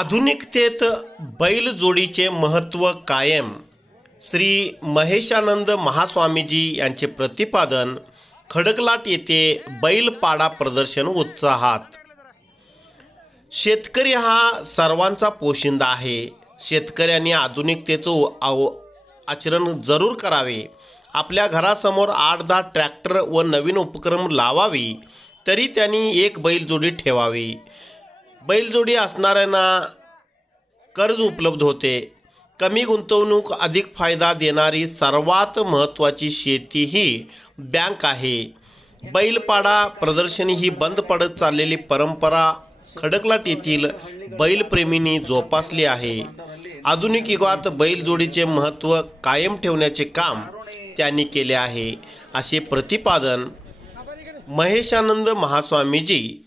आधुनिकतेत बैलजोडीचे महत्त्व कायम. श्री महेशानंद महास्वामीजी यांचे प्रतिपादन खडकलाट येथे बैलपाडा प्रदर्शन उत्साहात. शेतकरी हा सर्वांचा पोशिंदा आहे. शेतकऱ्यांनी आधुनिकतेचं आव आचरण जरूर करावे. आपल्या घरासमोर आठ दहा ट्रॅक्टर व नवीन उपक्रम लावावी तरी त्यांनी एक बैलजोडी ठेवावी. बैलजोडी असणाऱ्यांना कर्ज उपलब्ध होते. कमी गुंतवणूक अधिक फायदा देणारी सर्वात महत्त्वाची शेती ही बँक आहे. बैलपाडा प्रदर्शनी ही बंद पडत चाललेली परंपरा खडकलाट येथील बैलप्रेमींनी जोपासली आहे. आधुनिक युगात बैलजोडीचे महत्त्व कायम ठेवण्याचे काम त्यांनी केले आहे. असे प्रतिपादन महेशानंद महास्वामीजी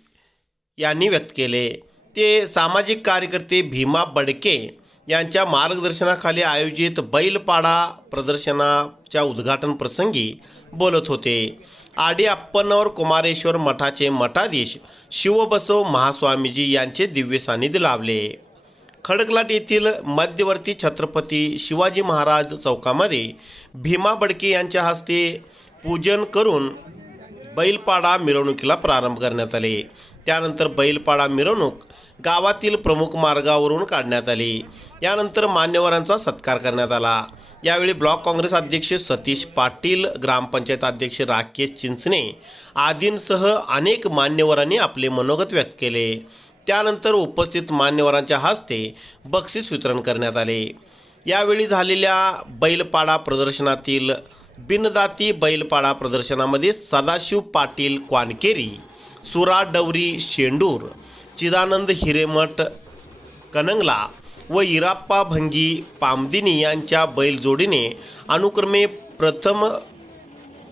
यांनी व्यक्त केले. ते सामाजिक कार्यकर्ते भीमा बडके यांच्या मार्गदर्शनाखाली आयोजित बैलपाडा प्रदर्शनाच्या उद्घाटन प्रसंगी बोलत होते. आडी अप्पनवर कुमारेश्वर मठाचे मठाधीश शिवबसव महास्वामीजी यांचे दिव्य सानिध्य लाभले. खडकलाट येथील मध्यवर्ती छत्रपती शिवाजी महाराज चौकामध्ये भीमा बडके यांच्या हस्ते पूजन करून बैलपाडा मिरवणुकीला प्रारंभ करण्यात आले. त्यानंतर बैलपाडा मिरवणूक गावातील प्रमुख मार्गावरून काढण्यात आली. यानंतर मान्यवरांचा सत्कार करण्यात आला. यावेळी ब्लॉक काँग्रेस अध्यक्ष सतीश पाटील ग्रामपंचायत अध्यक्ष राकेश चिंचणे आदींसह अनेक मान्यवरांनी आपले मनोगत व्यक्त केले. त्यानंतर उपस्थित मान्यवरांच्या हस्ते बक्षीस वितरण करण्यात आले. यावेळी झालेल्या बैलपाडा प्रदर्शनातील बिनदाती बैलपाडा प्रदर्शनामध्ये सदाशिव पाटील क्वानकेरी सुरा डवरी शेंडूर चिदानंद हिरेमठ कनंगला व इराप्पा भंगी पामदिनी यांच्या बैलजोडीने अनुक्रमे प्रथम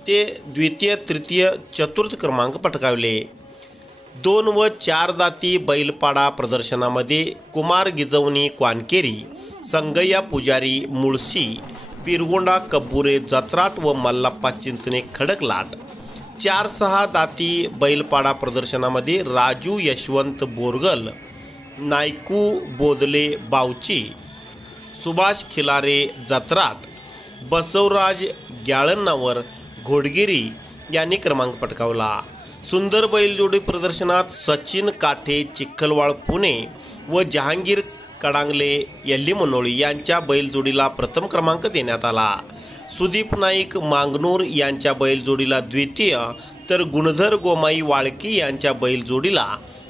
ते द्वितीय तृतीय चतुर्थ क्रमांक पटकावले. दोन व चार दाती बैलपाडा प्रदर्शनामध्ये कुमार गिजवणी क्वानकेरी संगय्या पुजारी मुळशी पिरगोंडा कब्बुरे जत्राट व मल्लाप्पा चिंचणे खडकलाट चार सहा दाती बैलपाडा प्रदर्शनामध्ये राजू यशवंत बोरगल नायकू बोदले बावची सुभाष खिलारे जत्राट बसवराज ग्याळन्नावर घोडगिरी यांनी क्रमांक पटकावला. सुंदर बैलजोडी प्रदर्शनात सचिन काठे चिखलवाळ पुणे व जहांगीर कडांगले यल्ली मनोळी यांच्या बैलजोडीला प्रथम क्रमांक देण्यात आला. सुदीप नाईक मांगनूर यांच्या बैलजोडीला द्वितीय तर गुणधर गोमाई वाळकी यांच्या बैलजोडीला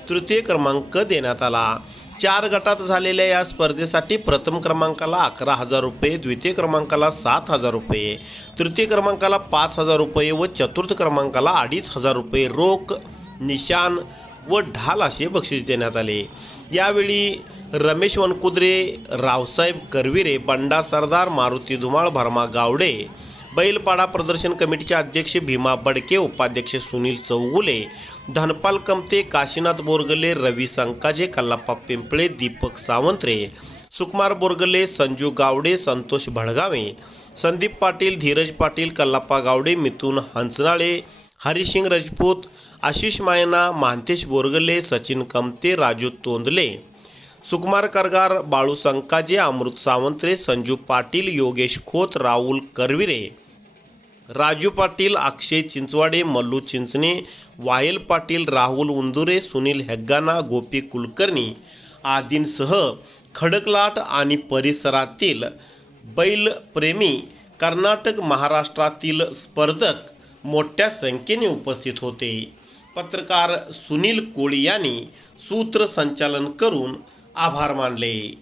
तृतीय क्रमांक देण्यात आला. चार गटात झालेल्या या स्पर्धेसाठी प्रथम क्रमांकाला अकरा हजार रुपये द्वितीय क्रमांकाला सात हजार रुपये तृतीय क्रमांकाला पाच हजार रुपये व चतुर्थ क्रमांकाला अडीच हजार रुपये रोख निशान व ढाल असे बक्षीस देण्यात आले. यावेळी रमेश वनकुद्रे रावसाहेब करविरे बंडा सरदार मारुती धुमाळ भरमा गावडे बैलपाडा प्रदर्शन कमिटीचे अध्यक्ष भीमा बडके उपाध्यक्ष सुनील चौगुले धनपाल कमते काशीनाथ बोरगले रवी संकाजे कल्लाप्पा पिंपळे दीपक सावंत्रे सुकुमार बोरगले संजू गावडे संतोष भडगावे संदीप पाटील धीरज पाटील कल्लाप्पा गावडे मिथून हंसनाळे हरिसिंग राजपूत आशिष मायना महांतेश बोरगले सचिन कमते राजू तोंदले. सुकुमार करगार बाळू संकाजे अमृत सावंत्रे संजू पाटील योगेश खोत राहुल करविरे राजू पाटील अक्षय चिंचवाडे मल्लू चिंचणे वायल पाटील राहुल उंदुरे सुनील हेग्गाना गोपी कुलकर्णी आदींसह खडकलाट आणि परिसरातील बैलप्रेमी कर्नाटक महाराष्ट्रातील स्पर्धक मोठ्या संख्येने उपस्थित होते. पत्रकार सुनील कोळी यांनी सूत्रसंचालन करून आभार मानले.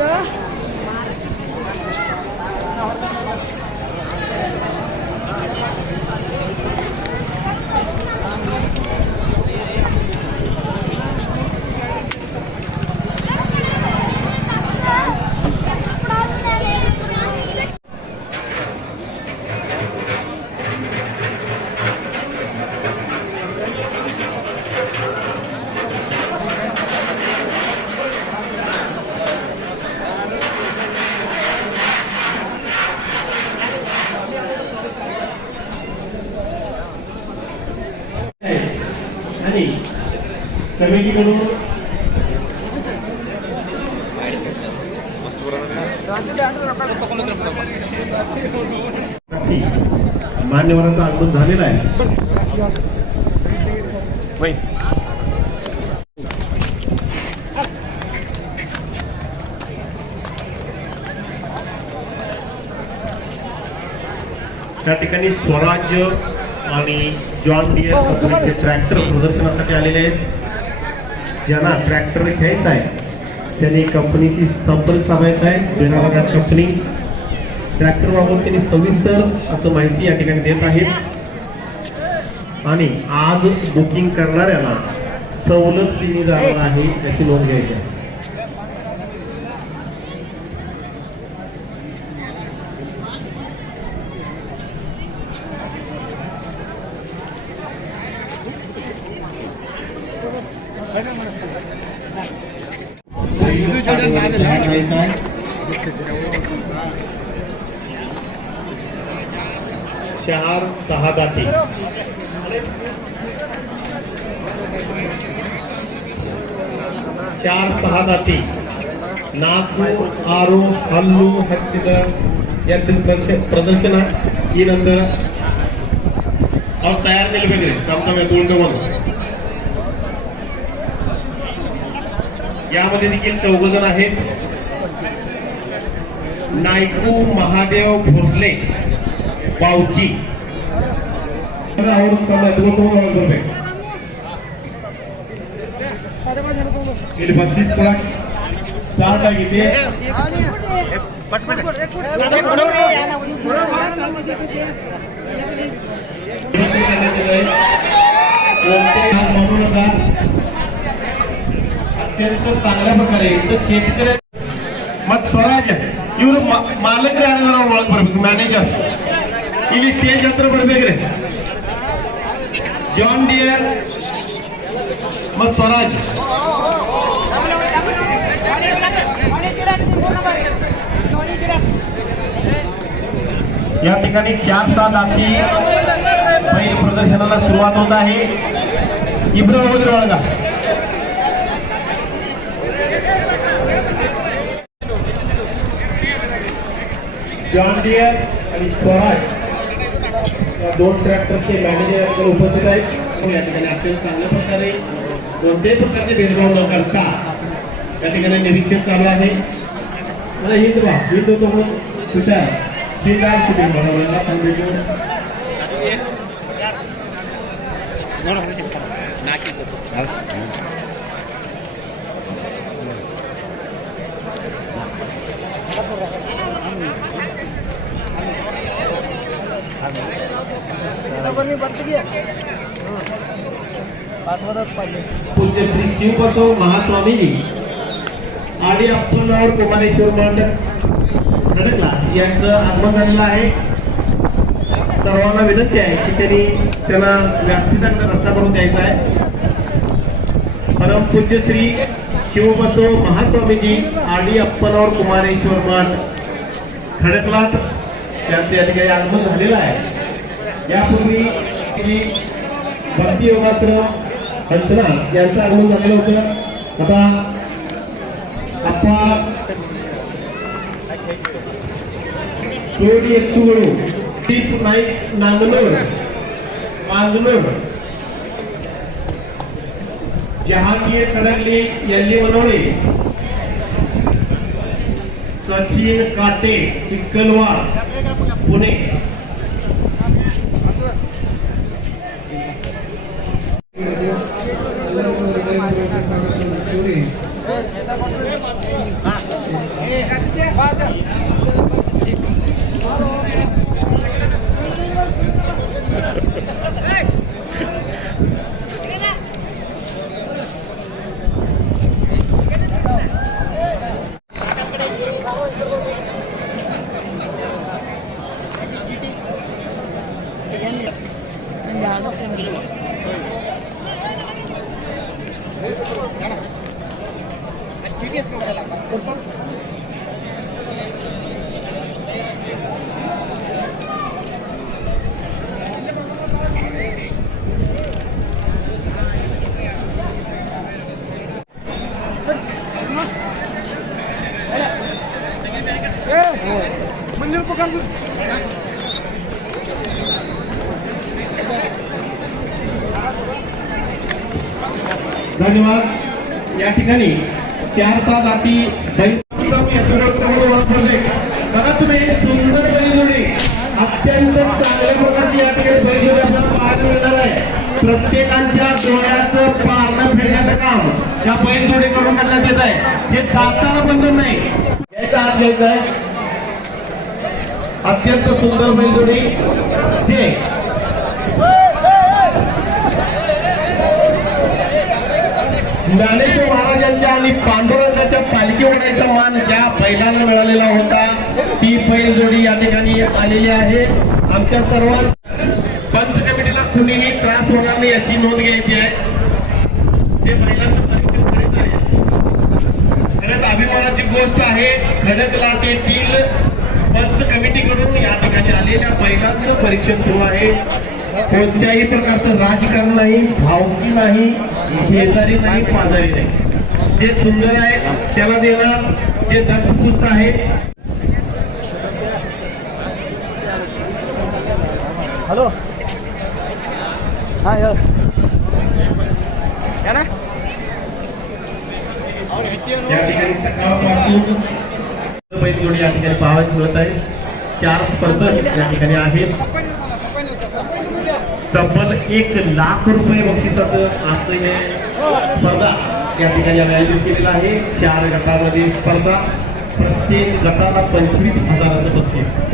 आणि कमिटीकडून साठी मान्यवरांचं आगमन झालेलं आहे. त्या ठिकाणी स्वराज्य आणि जॉन डिअर कंपनीचे ट्रॅक्टर प्रदर्शनासाठी आलेले आहेत. ज्यांना ट्रॅक्टर घ्यायचा आहे त्यांनी कंपनीशी संपर्क साधायचा आहे. देणारा कंपनी ट्रॅक्टरबाबत त्यांनी सविस्तर असं माहिती या ठिकाणी देत आहेत. आणि आज बुकिंग करणाऱ्याला सवलत दिली जाणार आहे त्याची नोंद घ्यायची आहे चार सहा दाते चार सहा दाते नागपूर आरो हल्लू हच्चिद यातील तीन प्रदर्शनात ही नंतर तयार केली पाहिजे. सामसाव्या दोन क्रमांक यामध्ये देखील चौघ जण आहेत. नायकू महादेव भोसले बावची. बक्षीस पण. स्टार्ट आहे नका ಅತ್ಯಂತ चांगल्या प्रकारे ಇಟ್ಟು शेतकरी ಮತ್ ಸ್ವರಾಜ್ ಇವರು ಮಾಲಕರು ಯಾರು ನಾವು ಒಳಗೆ ಬರ್ಬೇಕು ಮ್ಯಾನೇಜರ್ ಇಲ್ಲಿ ಸ್ಟೇಜ್ ಹತ್ರ ಬರ್ಬೇಕ್ರಿ ಜಾನ್ ಡಿಯರ್ ಮತ್ ಸ್ವರಾಜ್ या ठिकाणी चार सात हाती बैल प्रदर्शनाला सुरुवात होत आहे. इब्राहिम बाळगा जॉन डियर आणि स्वराज या दोन ट्रॅक्टरचे मॅनेजर उपस्थित आहेत. हो, या ठिकाणी अत्यंत चांगल्या प्रकारे कोणत्याही प्रकारचे भेदभाव न करता या ठिकाणी निरीक्षण चालू आहे. मला हिंद बा हिंद तो म्हणून तुषार. श्रीराम शूटिंग बनवलेला पण भेटून पूज्य श्री शिवबसव महास्वामीजी आणि अप्पलराव कुमारेश्वर मंडळ खडकला यांचं आगमन झालेलं आहे. सर्वांना विनंती आहे की त्यांनी त्यांना व्यासपीठांचा रस्ता करून द्यायचा आहे. परमपूज्य श्री शिवबसव महास्वामीजी आणि अप्पनवर कुमारेश्वर मठ खडकलाट यांचं या ठिकाणी आगमन झालेलं आहे. यापूर्वी भारतीय भक्ती योगाश्रम हंसनाथ यांचं आगमन झालेलं होतं. आता अप्पा कोडी तुळू दीप नाईक नांगलोर मांगलोर जहांगीर खडकली यांनी बनवले. सचिन काटे चिखलवाड पुणे. धन्यवाद. या ठिकाणी चार सात जाती बघा तुम्ही सुंदर बैलजोडी. अत्यंत चांगल्या प्रकारची या ठिकाणी बैलजोडी आपल्याला पाहायला मिळणार आहे. प्रत्येकांच्या डोळ्याचं पारणं फेडण्याचं काम त्या बैलजोडी करून करण्यात येत आहे. हे दाताला बंधन नाही. याचा हात घ्यायचा आहे. अत्यंत सुंदर बैलजोडी. जे ज्ञानेश्वर महाराजांच्या आणि पांडुरंगाच्या पालखी होण्याचा मान ज्या बैलाला मिळालेला होता ती बैल जोडी या ठिकाणी आलेली आहे. आमच्या सर्व पंच कमिटीला कुणीही त्रास होणार नाही याची नोंद घ्यायची आहे. ते बैलांचं परीक्षण करीत आहे. खरंच अभिमानाची गोष्ट आहे खडक लाटेतील पंच कमिटीकडून या ठिकाणी आलेल्या बैलांचं परीक्षण सुरू आहे. कोणत्याही प्रकारचं राजकारण नाही भावकी नाही शेजारी नाही पाजारी नाही. जे सुंदर आहे त्याला देणार जे दस्तपुस्त आहे. हॅलो. हाय या. ठिकाणी सकाळपासून बैलजोडी या ठिकाणी पाहायला मिळत आहे. चार स्पर्धक या ठिकाणी आहेत. तब्बल एक लाख रुपये बक्षिसाचं आजचं हे स्पर्धा या ठिकाणी आम्ही आयोजित केलेलं आहे. चार गटामध्ये स्पर्धा प्रत्येक गटाला पंचवीस हजाराचं बक्षीस.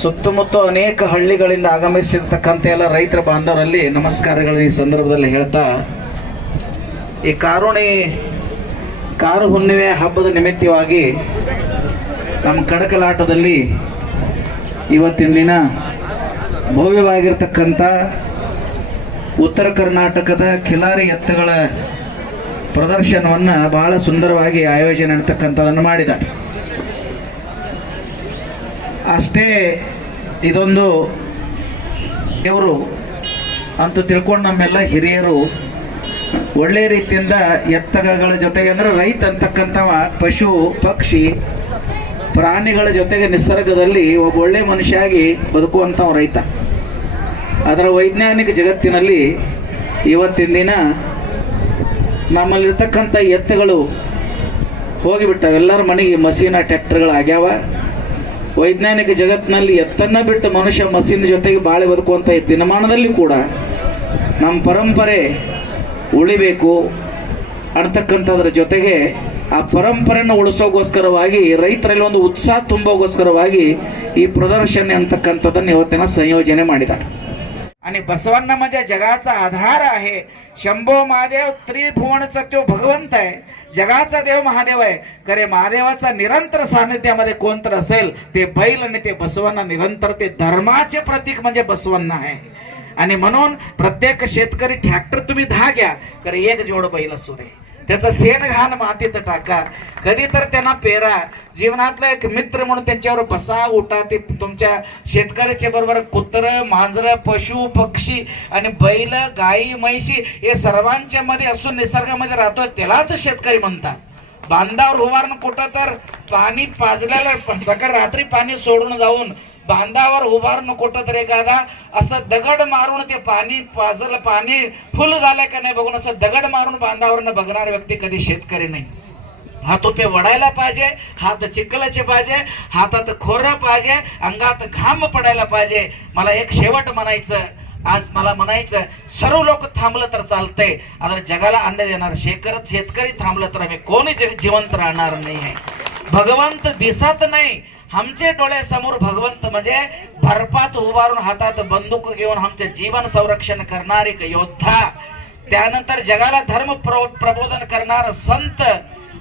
ಸುತ್ತಮುತ್ತ ಅನೇಕ ಹಳ್ಳಿಗಳಿಂದ ಆಗಮಿಸಿರ್ತಕ್ಕಂಥ ಎಲ್ಲ ರೈತರ ಬಾಂಧವರಲ್ಲಿ ನಮಸ್ಕಾರಗಳು ಈ ಸಂದರ್ಭದಲ್ಲಿ ಹೇಳ್ತಾ, ಈ ಕಾರುಣಿ ಕಾರು ಹುಣ್ಣಿಮೆ ಹಬ್ಬದ ನಿಮಿತ್ತವಾಗಿ ನಮ್ಮ ಕಡಕಲಾಟದಲ್ಲಿ ಇವತ್ತಿನ ದಿನ ಭವ್ಯವಾಗಿರ್ತಕ್ಕಂಥ ಉತ್ತರ ಕರ್ನಾಟಕದ ಖಿಲಾರಿ ಎತ್ತಗಳ ಪ್ರದರ್ಶನವನ್ನು ಬಹಳ ಸುಂದರವಾಗಿ ಆಯೋಜನೆ ಅಂತಕ್ಕಂಥದ್ದನ್ನು ಮಾಡಿದ್ದಾರೆ. ಅಷ್ಟೇ ಇದೊಂದು ದೇವರು ಅಂತ ತಿಳ್ಕೊಂಡು ನಮ್ಮೆಲ್ಲ ಹಿರಿಯರು ಒಳ್ಳೆ ರೀತಿಯಿಂದ ಎತ್ತಗಗಳ ಜೊತೆಗೆ ಅಂದರೆ ರೈತ ಅಂತಕ್ಕಂಥವ, ಪಶು, ಪಕ್ಷಿ, ಪ್ರಾಣಿಗಳ ಜೊತೆಗೆ ನಿಸರ್ಗದಲ್ಲಿ ಒಬ್ಬ ಒಳ್ಳೆ ಮನುಷ್ಯಾಗಿ ಬದುಕುವಂಥವ ರೈತ. ಅದರ ವೈಜ್ಞಾನಿಕ ಜಗತ್ತಿನಲ್ಲಿ ಇವತ್ತಿನ ದಿನ ನಮ್ಮಲ್ಲಿರ್ತಕ್ಕಂಥ ಎತ್ತುಗಳು ಹೋಗಿಬಿಟ್ಟವೆಲ್ಲರ ಮನೆಗೆ ಮಸೀನ ಟ್ಯಾಕ್ಟರ್ಗಳು ಆಗ್ಯಾವ ವೈಜ್ಞಾನಿಕ ಜಗತ್ತಿನಲ್ಲಿ ಎತ್ತನ್ನ ಬಿಟ್ಟು ಮನುಷ್ಯ ಮಸೀನ್ ಜೊತೆಗೆ ಬಾಳೆ ಬದುಕುವಂಥ ಈ ದಿನಮಾನದಲ್ಲಿ ಕೂಡ ನಮ್ಮ ಪರಂಪರೆ ಉಳಿಬೇಕು ಅಂತಕ್ಕಂಥದ್ರ ಜೊತೆಗೆ ಆ ಪರಂಪರೆಯನ್ನು ಉಳಿಸೋಗೋಸ್ಕರವಾಗಿ ರೈತರಲ್ಲಿ ಒಂದು ಉತ್ಸಾಹ ತುಂಬೋಗೋಸ್ಕರವಾಗಿ ಈ ಪ್ರದರ್ಶನ ಅಂತಕ್ಕಂಥದ್ದನ್ನು ಇವತ್ತಿನ संयोजने ಮಾಡಿದ್ದಾರೆ आणि बसवांना म्हणजे जगाचा आधार आहे शंभो महादेव त्रिभुवनचा तो भगवंत आहे जगाचा देव महादेव आहे. खरे महादेवाचा निरंतर सानिध्यामध्ये कोण तर असेल ते बैल आणि ते बसवांना निरंतर ते धर्माचे प्रतीक म्हणजे बसवांना आहे. आणि म्हणून प्रत्येक शेतकरी ट्रॅक्टर तुम्ही दहा घ्या तर एक जोड बैल असू दे. त्याचं सेन घाण मातीत टाका. कधी तर त्यांना पेरा. जीवनातला एक मित्र म्हणून त्यांच्यावर बसा उठा. ते तुमच्या शेतकऱ्याच्या बरोबर कुत्र मांजर पशु पक्षी आणि बैल गाई म्हैशी हे सर्वांच्या मध्ये असून निसर्गामध्ये राहतोय त्यालाच शेतकरी म्हणतात. बांधावर उभारून कुठं तर पाणी पाजल्याला सकाळ रात्री पाणी सोडून जाऊन बांधावर उभारणं कुठं तरी एखादा असं दगड मारून ते पाणी पाजलं पाणी फुल झालंय का नाही बघून असं दगड मारून बांधावरनं बघणार व्यक्ती कधी शेतकरी नाही. हातोपे वडायला पाहिजे हात चिखलाचे पाहिजे हातात खोरं पाहिजे अंगात घाम पडायला पाहिजे. मला एक शेवट म्हणायचं आज मला म्हणायचं सर्व लोक थांबलं तर चालतंय आता जगाला अन्न देणार शेकर शेतकरी थांबलं तर आम्ही कोणी जिवंत राहणार नाही. आहे भगवंत दिसत नाही आमचे डोळ्यासमोर भगवंत म्हणजे बर्फात उभारून हातात बंदूक घेऊन आमचे जीवन संरक्षण करणार एक योद्धा. त्यानंतर जगाला धर्म प्र- प्रबोधन करणार संत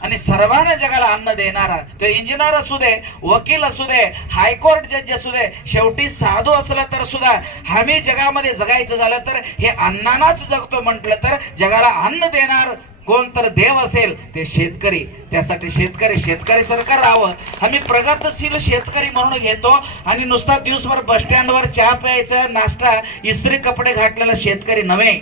आणि सर्वांना जगाला अन्न देणारा. तो इंजिनियर असू दे वकील असू दे हायकोर्ट जज असू दे शेवटी साधू असलं तर सुद्धा आम्ही जगामध्ये जगायचं झालं तर हे अन्नानाच जगतो म्हटलं तर जगाला अन्न देणार कोण तर देव असेल ते शेतकरी. त्यासाठी शेतकरी शेतकरी सरकार राहावं. आम्ही प्रगतशील शेतकरी म्हणून घेतो आणि नुसता दिवसभर बस स्टँडवर चहा प्यायचं नाश्ता इस्त्री कपडे घातलेला शेतकरी नव्हे.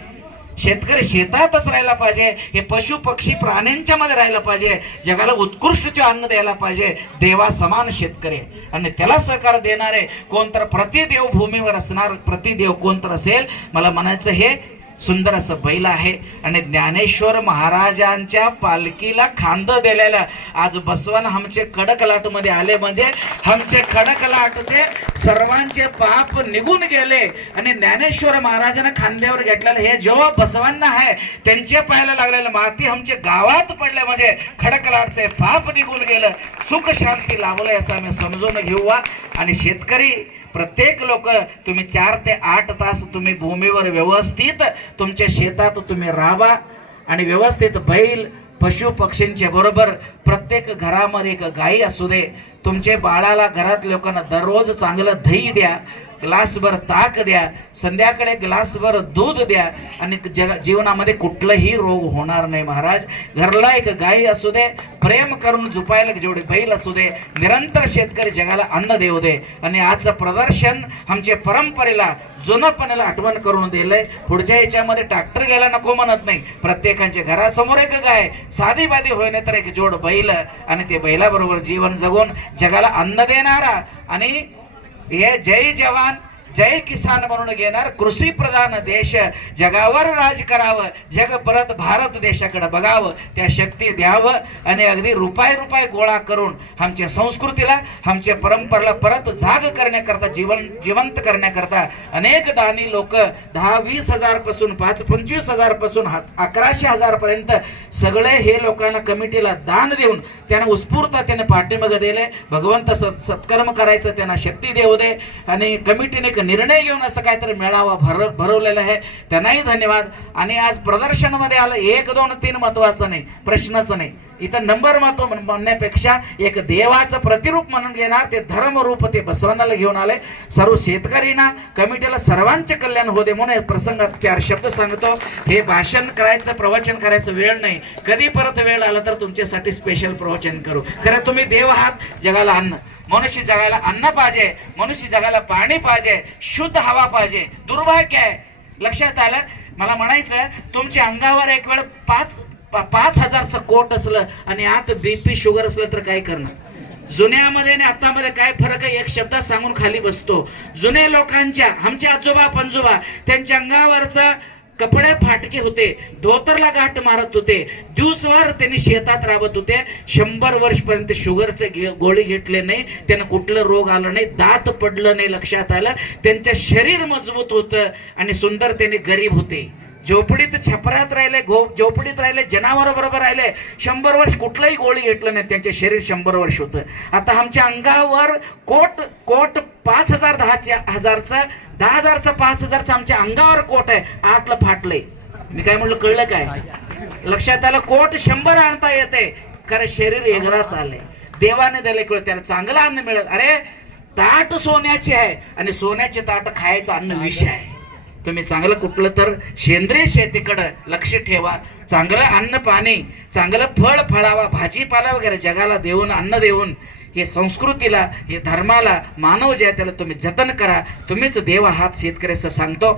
शेतकरी शेतातच राहायला पाहिजे. हे पशु पक्षी प्राण्यांच्या मध्ये राहायला पाहिजे. जगाला उत्कृष्ट तो अन्न द्यायला पाहिजे. देवा समान शेतकरी. आणि त्याला सहकार देणारे कोण तर प्रतिदेव भूमीवर असणार प्रतिदेव कोण तर असेल मला म्हणायचं हे सुंदर असं बैल आहे आणि ज्ञानेश्वर महाराजांच्या पालखीला खांद दिलेलं आज बसवन आमचे कडकलाटमध्ये आले. म्हणजे आमचे खडकलाटचे सर्वांचे पाप निघून गेले. आणि ज्ञानेश्वर महाराजांना खांद्यावर घेतलेलं हे जेव्हा बसवांना आहे त्यांचे पाहायला लागलेलं माती आमचे गावात पडले. म्हणजे खडकलाटचे पाप निघून गेलं. सुख शांती लावलंय असं आम्ही समजून घेऊया. आणि शेतकरी प्रत्येक लोक तुम्ही चार ते आठ तास तुम्ही भूमीवर व्यवस्थित तुमच्या शेतात तुम्ही राहा आणि व्यवस्थित बैल पशु पक्षींच्या बरोबर प्रत्येक घरामध्ये एक गाई असू दे तुमचे बाळाला घरात लोकांना दररोज चांगलं दही द्या ग्लासभर ताक द्या संध्याकाळी ग्लासभर दूध द्या आणि जग जीवनामध्ये कुठलाही रोग होणार नाही महाराज. घरला एक गाई असू दे प्रेम करून झुपायला जेवढे बैल असू दे निरंतर शेतकरी जगाला अन्न देऊ दे. आणि आजचं प्रदर्शन आमच्या परंपरेला जुनपणाला आठवण करून दिलंय. पुढच्या याच्यामध्ये ट्रॅक्टर घ्यायला नको म्हणत नाही. प्रत्येकाच्या घरासमोर एक गाय साधी बाधी होईने नाही तर एक जोड बैल आणि ते बैलाबरोबर जीवन जगून जगाला अन्न देणारा आणि हे जय जवान जय किसान म्हणून घेणार कृषी प्रधान देश. जगावर राज करावं जग परत भारत देशाकडे बघावं त्या शक्ती द्यावं आणि अगदी रुपाय रुपाय गोळा करून आमच्या संस्कृतीला आमच्या परंपरेला परत जाग करण्याकरता जीवन जिवंत करण्याकरता अनेक दानी लोक दहा वीस हजारपासून पाच पंचवीस हजारपासून अकराशे हजार पर्यंत सगळे हे लोकांना कमिटीला दान देऊन त्यांना उत्स्फूर्त त्याने पाठिंबा दिले भगवंत सत्कर्म करायचं त्यांना शक्ती देऊ दे. आणि कमिटीने एक निर्णय घेऊन असं काहीतरी मेळावा भर भरवलेला आहे. त्यांनाही धन्यवाद. आणि आज प्रदर्शनामध्ये आलं एक दोन तीन महत्वाचं नाही प्रश्नच नाही. इथं नंबर महत्त्व म्हणण्यापेक्षा एक देवाचं प्रतिरूप म्हणून घेणार ते धर्मरूप ते बसवण्याला घेऊन आले. सर्व शेतकरींना कमिटीला सर्वांचे कल्याण होते म्हणून प्रसंगात चार शब्द सांगतो. हे भाषण करायचं प्रवचन करायचं वेळ नाही. कधी परत वेळ आला तर तुमच्यासाठी स्पेशल प्रवचन करू. खरं तुम्ही देव आहात जगाला अन्न. मनुष्य जगाला अन्न पाहिजे मनुष्य जगाला पाणी पाहिजे शुद्ध हवा पाहिजे. दुर्भाग्य आहे. लक्षात आलं? मला म्हणायचं तुमच्या अंगावर एक वेळ पाच पाच हजारचं कोट असलं आणि आत बीपी शुगर असलं तर काय करणार. जुन्यामध्ये आणि आतामध्ये काय फरक आहे? एक शब्द सांगून खाली बसतो. जुने लोकांच्या आमचे आजोबा पंजोबा त्यांच्या अंगावरचा कपडे फाटके होते. धोतरला गाठ मारत होते. दिवसभर त्यांनी शेतात राबत होते. शंभर वर्षपर्यंत शुगरचे घे- गोळी घेतले नाही. त्यांना कुठलं रोग आलं नाही. दात पडलं नाही लक्षात आलं. त्यांचं शरीर मजबूत होतं आणि सुंदर त्यांनी गरीब होते. झोपडीत छपरात राहिले गो झोपडीत राहिले जनावर बरोबर राहिले. शंभर वर्ष कुठलंही गोळी घेतलं नाही. त्यांचे शरीर शंभर वर्ष होतं. आता आमच्या अंगावर कोट कोट पाच हजार दहाच्या हजारचा दहा हजारचा पाच हजारचा आमच्या अंगावर कोट आहे. आतलं फाटलंय. मी काय म्हणलं कळलं काय? लक्षात आलं कोट शंभर आणता येते. खरं शरीर एकदाच आलंय देवाने दिले कळ त्याला चांगलं अन्न मिळत. अरे ताट सोन्याचे आहे. आणि सोन्याचे ताट खायचं अन्न विष आहे. तुम्ही चांगलं कुठलं तर सेंद्रिय शेतीकडं लक्ष ठेवा. चांगलं अन्न पाणी चांगलं फळ फळावा भाजीपाला वगैरे जगाला देऊन अन्न देऊन हे संस्कृतीला हे धर्माला मानव जे त्याला तुम्ही जतन करा. तुम्हीच देव आहात शेतकऱ्याचं सांगतो.